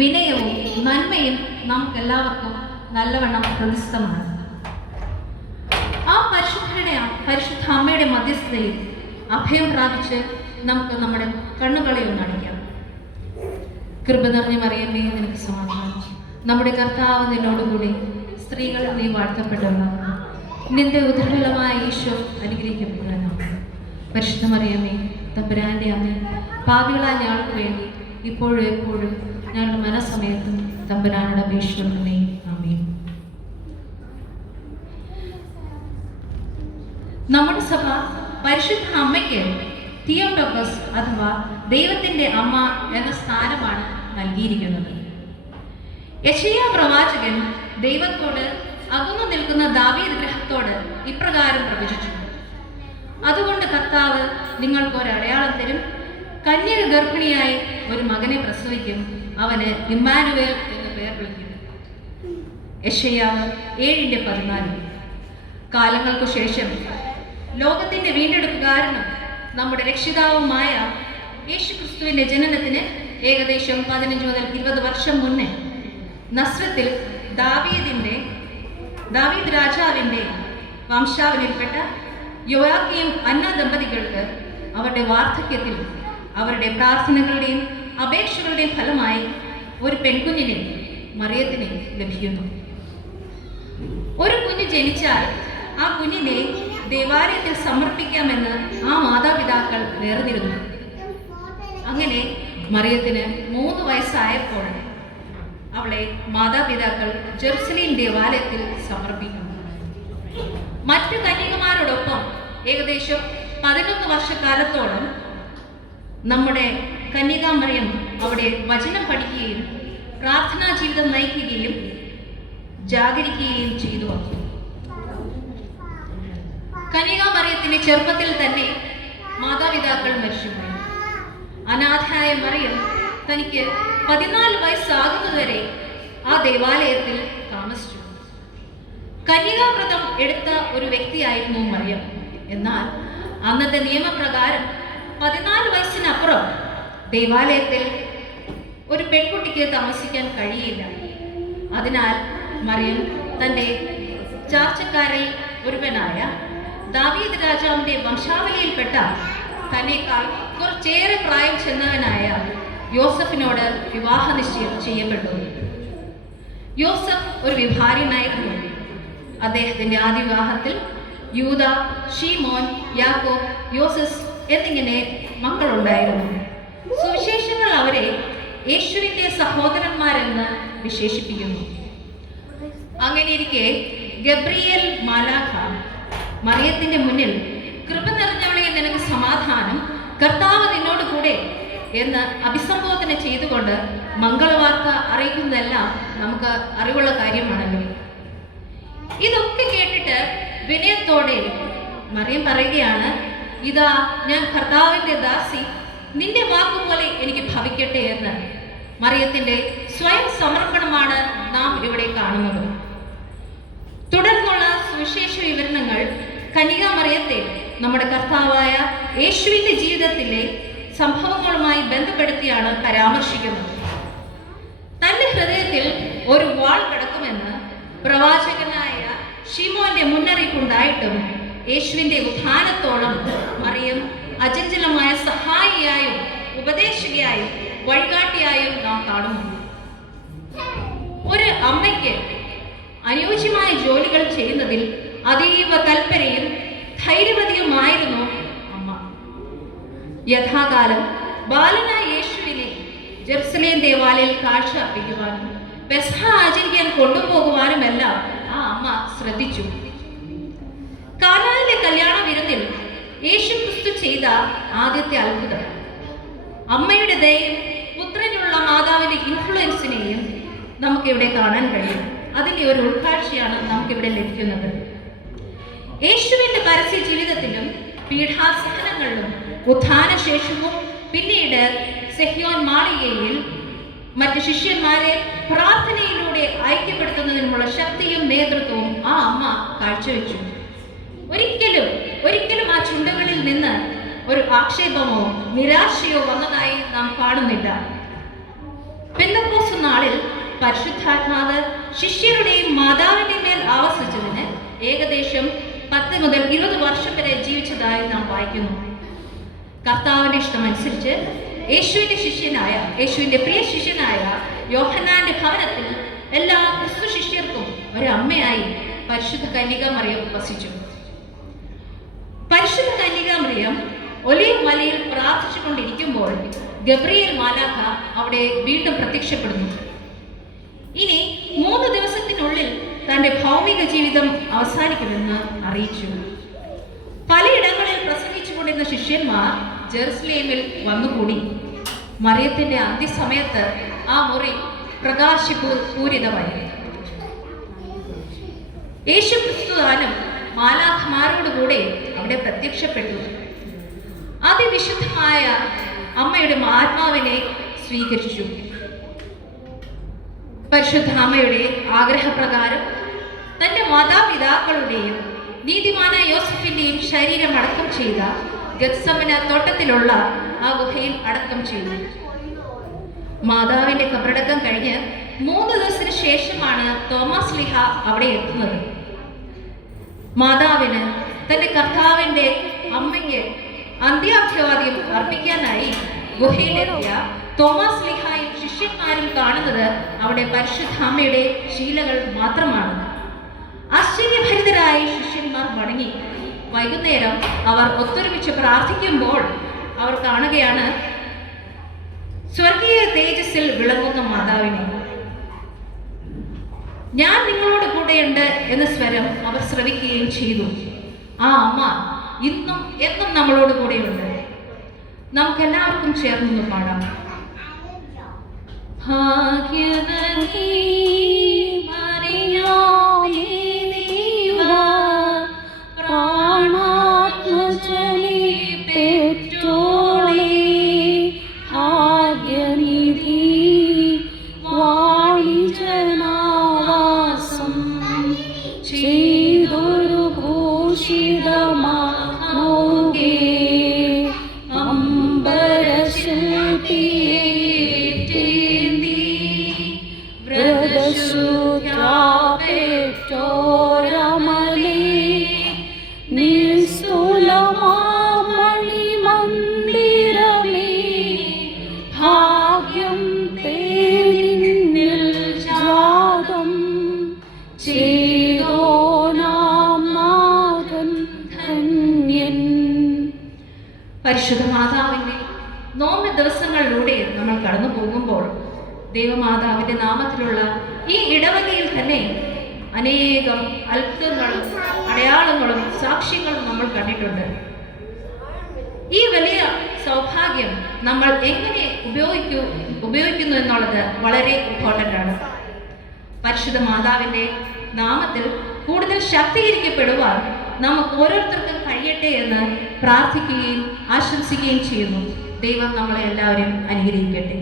വിനയവും നന്മയും നമുക്കെല്ലാവർക്കും നല്ലവണ്ണം പ്രതിഷ്ഠമാണ്. ആ പരിശുദ്ധ അമ്മയുടെ മധ്യസ്ഥതയിൽ അഭയം പ്രാപിച്ച് നമുക്ക് നമ്മുടെ കണ്ണുകളെ ഒന്ന് അടയ്ക്കാം. കൃപ നിറഞ്ഞ മറിയമേ, നിനക്ക് സമാധാനം. നമ്മുടെ കർത്താവ് നിന്നോടുകൂടി സ്ത്രീകൾ നീ വാഴ്ത്തപ്പെട്ടവനാണ്. നിന്റെ ഉദരഫലമായ ഈശോ അനുഗ്രഹിക്കപ്പെട്ടവനാണ്. പരിശുദ്ധ മറിയമേ, തമ്പുരാന്റെ അമ്മ, പാപികളായ ഞങ്ങൾക്ക് വേണ്ടി ഇപ്പോഴും എപ്പോഴും ഞങ്ങളുടെ മനസ്സമയത്തും തമ്പുരാനോട് അപേക്ഷിക്കണമേ. ആമേൻ. നമ്മുടെ സഭ പരിശുദ്ധ അമ്മയ്ക്ക് തിയോട്ടോക്കസ് അഥവാ ദൈവത്തിന്റെ അമ്മ എന്ന സ്ഥാനമാണ് നൽകിയിരിക്കുന്നത്. യെശയ്യാ പ്രവാചകൻ ദൈവത്തോട് അകന്നു നിൽക്കുന്ന ദാവീദ് ഗൃഹത്തോട് ഇപ്രകാരം പ്രവചിച്ചു: അതുകൊണ്ട് കർത്താവ് നിങ്ങൾക്ക് ഒരു അടയാളം തരും, കന്യക ഗർഭിണിയായി ഒരു മകനെ പ്രസവിക്കും, അവന് ഇമ്മാനുവേൽ എന്ന് പേർ വിളിക്കും. യെശയ്യാവ് 7:14. കാലങ്ങൾക്കു ശേഷം ലോകത്തിന്റെ വീണ്ടെടുപ്പുകാരനും നമ്മുടെ രക്ഷിതാവുമായ യേശുക്രിസ്തുവിന്റെ ജനനത്തിന് ഏകദേശം 15 മുതൽ 20 വർഷം മുന്നേ നസ്രത്തിൽ ദാവീദ് രാജാവിന്റെ വംശാവലിയിൽപ്പെട്ട യോയാക്കീം അന്ന ദമ്പതികൾക്ക് അവരുടെ വാർദ്ധക്യത്തിൽ അവരുടെ പ്രാർത്ഥനകളുടെയും അപേക്ഷകളുടെയും ഫലമായി ഒരു പെൺകുഞ്ഞിനെ, മറിയത്തിനെ ലഭിക്കുന്നു. ഒരു കുഞ്ഞ് ജനിച്ചാൽ ആ കുഞ്ഞിനെ ദേവാലയത്തിൽ സമർപ്പിക്കാമെന്ന് ആ മാതാപിതാക്കൾ നേർന്നിരുന്നു. അങ്ങനെ മറിയത്തിന് 3 വയസ്സായപ്പോൾ അവളെ മാതാപിതാക്കൾ ജെറുസലേം ദേവാലയത്തിൽ സമർപ്പിക്കുന്നു. മറ്റു കന്യകമാരോടൊപ്പം ഏകദേശം 11 വർഷക്കാലത്തോളം നമ്മുടെ കന്യകാമറിയം അവിടെ വചനം പഠിക്കുകയും പ്രാർത്ഥനാ ജീവിതം നയിക്കുകയും ജാഗരിക്കുകയും ചെയ്തു. കന്യകാമറിയത്തിന്റെ ചെറുപ്പത്തിൽ തന്നെ മാതാപിതാക്കൾ മരിച്ചുപോയി. അനാഥയായ മറിയം തനിക്ക് 14 വയസ്സാകുന്നതുവരെ ആ ദേവാലയത്തിൽ താമസിച്ചു. കന്യകാവ്രതം എടുത്ത ഒരു വ്യക്തിയായിരുന്നു മറിയം. എന്നാൽ അന്നത്തെ നിയമപ്രകാരം 14 വയസ്സിനപ്പുറം ദേവാലയത്തിൽ ഒരു പെൺകുട്ടിക്ക് താമസിക്കാൻ കഴിയില്ല. അതിനാൽ മറിയം തൻ്റെ ചാർച്ചക്കാരിൽ ഒരുവനായ ദാവീദ് രാജാവിന്റെ വംശാവലിയിൽപ്പെട്ട തന്നേക്കാൾ കുറച്ചേറെ പ്രായം ചെന്നവനായ യോസഫിനോട് വിവാഹ നിശ്ചയം ചെയ്യപ്പെട്ടു. യോസഫ് ഒരു വിഭാര്യനായിരുന്നു. അദ്ദേഹത്തിന്റെ ആദ്യ വിവാഹത്തിൽ യൂദ, ഷീമോൻ, യാക്കോബ്, യോസസ് എന്നിങ്ങനെ മക്കളുണ്ടായിരുന്നു. സുവിശേഷങ്ങൾ അവരെ യേശുവിന്റെ സഹോദരന്മാരെന്ന് വിശേഷിപ്പിക്കുന്നു. അങ്ങനെയിരിക്കെ ഗബ്രിയേൽ മാലാഖ മറിയത്തിന്റെ മുന്നിൽ കൃപ നിറഞ്ഞവളെ, നിനക്ക് സമാധാനം, കർത്താവ് നിന്നോട് കൂടെ എന്ന് അഭിസംബോധന ചെയ്തുകൊണ്ട് മംഗളവാർത്ത അറിയിക്കുന്നതെല്ലാം നമുക്ക് അറിവുള്ള കാര്യമാണല്ലോ. ഇതൊക്കെ കേട്ടിട്ട് വിനയത്തോടെ മറിയം പറയുകയാണ്: ഇതാ ഞാൻ കർത്താവിന്റെ ദാസി, നിന്റെ വാക്കുപോലെ എനിക്ക് ഭവിക്കട്ടെ എന്ന്. മറിയത്തിന്റെ സ്വയം സമർപ്പണമാണ് നാം ഇവിടെ കാണുന്നത്. തുടർന്നുള്ള സുവിശേഷ വിവരണങ്ങൾ കന്യകാമറിയത്തെ നമ്മുടെ കർത്താവായ യേശുവിന്റെ ജീവിതത്തിലെ സംഭവങ്ങളുമായി ബന്ധപ്പെടുത്തിയാണ് പരാമർശിക്കുന്നത്. തന്റെ ഹൃദയത്തിൽ ഒരു വാൾ കിടക്കുമെന്ന് പ്രവാചകനായ ഷീമോന്റെ മുന്നറിയിപ്പുണ്ടായിട്ടും യേശുവിന്റെ ഉത്ഥാനത്തോളം മറിയം അചഞ്ചലമായ സഹായിയായും ഉപദേശകയായും വഴികാട്ടിയായും നാം കാണുന്നു. ഒരു അമ്മയ്ക്ക് അനുയോജ്യമായ ജോലികൾ ചെയ്യുന്നതിൽ അതീവ തൽപരയും ധൈര്യവതിയുമായിരുന്നു അമ്മ. യഥാകാലം ബാലനായ യേശുവിനെ ജെറുസലേം ദേവാലയത്തിൽ കാഴ്ച അർപ്പിക്കുവാനും പെസഹ ആചരിക്കാൻ കൊണ്ടുപോകുവാനുമെല്ലാം ആ അമ്മ ശ്രദ്ധിച്ചു. കാനാനിലെ കല്യാണ വിരുന്നിൽ യേശു ക്രിസ്തു ചെയ്ത ആദ്യത്തെ അത്ഭുതം അമ്മയുടെ ദയയും പുത്രനുള്ള മാതാവിന്റെ ഇൻഫ്ലുവൻസിനെയും നമുക്കിവിടെ കാണാൻ കഴിയും. അതിന്റെ ഒരു ഉൾക്കാഴ്ചയാണ് നമുക്കിവിടെ ലഭിക്കുന്നത്. യേശുവിന്റെ പരസ്യ ജീവിതത്തിലും പീഠാസഹനങ്ങളിലും ഉത്ഥാനശേഷവും പിന്നീട് സെഹ്യോൻ മാളികയിൽ മറ്റ് ശിഷ്യന്മാരെ പ്രാർത്ഥനയിലൂടെ ഐക്യപ്പെടുത്തുന്നതിനുള്ള ശക്തിയും നേതൃത്വവും ആ അമ്മ കാഴ്ചവെച്ചു. ഒരിക്കലും ആ ചുണ്ടുകളിൽ നിന്ന് ഒരു ആക്ഷേപമോ നിരാശയോ വന്നതായി നാം കാണുന്നില്ല. പെന്തക്കോസ്ത് നാളിൽ പരിശുദ്ധാത്മാവ് ശിഷ്യരുടെയും മാതാവിന്റെയും മേൽ ആവസിച്ചതിന് ഏകദേശം 10 മുതൽ 20 വർഷം വരെ ജീവിച്ചതായി നാം വായിക്കുന്നു. കർത്താവിന്റെ ഇഷ്ടമനുസരിച്ച് യേശുവിന്റെ പ്രിയ ശിഷ്യനായ യോഹന്നാന്റെ ഭവനത്തിൽ എല്ലാ ക്രിസ്തു ശിഷ്യർക്കും ഒരു അമ്മയായി പരിശുദ്ധ കന്യകാമറിയം വസിച്ചു. പരിശുദ്ധ കന്യകാമറിയം ഒലീവ് മലയിൽ പ്രാർത്ഥിച്ചുകൊണ്ടിരിക്കുമ്പോൾ ഗബ്രിയേൽ മാലാഖ അവിടെ വീണ്ടും പ്രത്യക്ഷപ്പെടുന്നു. ഇനി 3 ദിവസത്തിനുള്ളിൽ തന്റെ ഭൗമിക ജീവിതം അവസാനിക്കുമെന്ന് അറിയിച്ചു. പലയിടങ്ങളിൽ പ്രസംഗിച്ചുകൊണ്ടിരുന്ന ശിഷ്യന്മാർ ജെറുസലേമിൽ വന്നുകൂടി. മറിയത്തിന്റെ അന്ത്യസമയത്ത് ആ മുറി പ്രകാശപൂരിതമായി. യേശു ക്രിസ്തുദാനം മാലാഖമാരോടുകൂടെ അവിടെ പ്രത്യക്ഷപ്പെട്ടു. അതിവിശുദ്ധമായ അമ്മയുടെ ആത്മാവിനെ സ്വീകരിച്ചു. പരിശുദ്ധ അമ്മയുടെ ആഗ്രഹപ്രകാരം തന്റെ മാതാപിതാക്കളുടെയും നീതിമാനായ യോസഫിന്റെയും ശരീരം അടക്കം ചെയ്ത ഗത്സമന തോട്ടത്തിലുള്ള ആ ഗുഹയിൽ അടക്കം ചെയ്തു. മാതാവിന്റെ കബറടക്കം കഴിഞ്ഞ് 3 ദിവസത്തിന് ശേഷമാണ് തോമസ് ലീഹ അവിടെ എത്തുന്നത്. മാതാവിന് തന്റെ കർത്താവിന്റെ അമ്മയ്ക്ക് അന്ത്യാഭിവാദ്യം അർപ്പിക്കാനായി ഗുഹയിലെത്തിയ തോമസ് ലീഹായും ശിഷ്യന്മാരും കാണുന്നത് അവിടെ പരിശുദ്ധ അമ്മയുടെ ശീലകൾ മാത്രമാണ്. ആശ്ചര്യഭരിതരായി ശിഷ്യന്മാർ മടങ്ങി. വൈകുന്നേരം അവർ ഒത്തൊരുമിച്ച് പ്രാർത്ഥിക്കുമ്പോൾ അവർ കാണുകയാണ് സ്വർഗീയ തേജസ്സിൽ വിളങ്ങുന്ന മാതാവിനെ. ഞാൻ നിങ്ങളോട് കൂടെയുണ്ട് എന്ന സ്വരം അവർ ശ്രവിക്കുകയും ചെയ്തു. ആ അമ്മ ഇന്നും എന്നും നമ്മളോട് കൂടെയുണ്ട്. നമുക്ക് എല്ലാവർക്കും ചേർന്നൊന്ന് പാടാം. ഭാഗ്യവതി മറിയാമേ ദേവാ, പ്രാണാത്മജനേ പെറ്റോളേ, ഭാഗ്യനിധി വാണിജനാവാസം ചെയ്തൊരു ഭൂഷിതമാനോഗേ, പരിശുദ്ധ മാതാവിന്റെ നോമ്പ് ദിവസങ്ങളിലൂടെ നമ്മൾ കടന്നു പോകുമ്പോൾ ദേവമാതാവിന്റെ നാമത്തിലുള്ള ഈ ഇടവകയിൽ തന്നെ അനേകം അത്ഭുതങ്ങളും അടയാളങ്ങളും സാക്ഷ്യങ്ങളും നമ്മൾ കണ്ടിട്ടുണ്ട്. ഈ വലിയ സൗഭാഗ്യം നമ്മൾ എങ്ങനെ ഉപയോഗിക്കുന്നു എന്നുള്ളത് വളരെ ഇമ്പോർട്ടൻ്റ് ആണ്. പരിശുദ്ധ മാതാവിന്റെ നാമത്തിൽ കൂടുതൽ ശക്തീകരിക്കപ്പെടുവാൻ നമുക്ക് ഓരോരുത്തർക്കും കഴിയട്ടെ എന്ന് പ്രാർത്ഥിക്കുകയും ആശംസിക്കുകയും ചെയ്യുന്നു. ദൈവം നമ്മളെ എല്ലാവരെയും അനുഗ്രഹിക്കട്ടെ.